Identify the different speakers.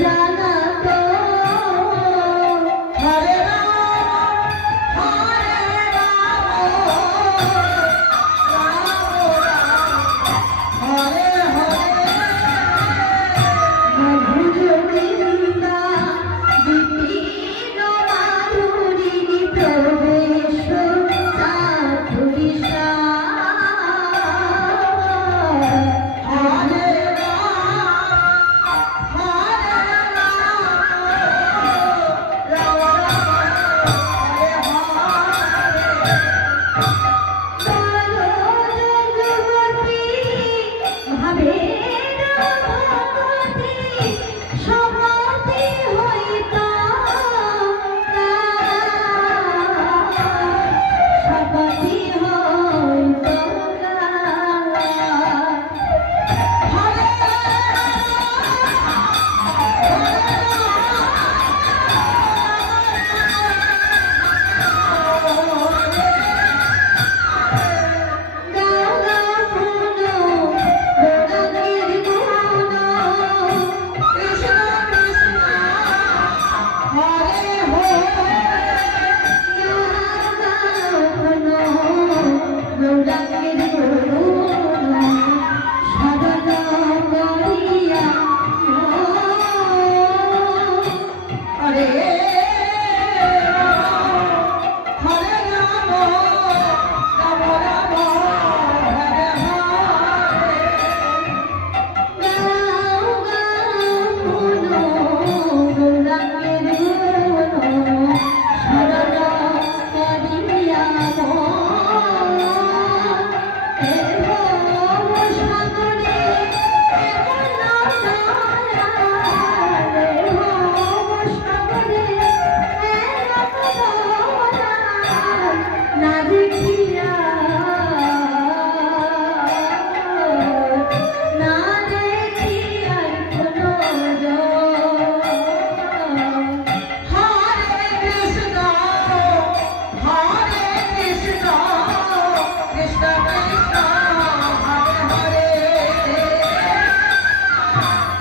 Speaker 1: love.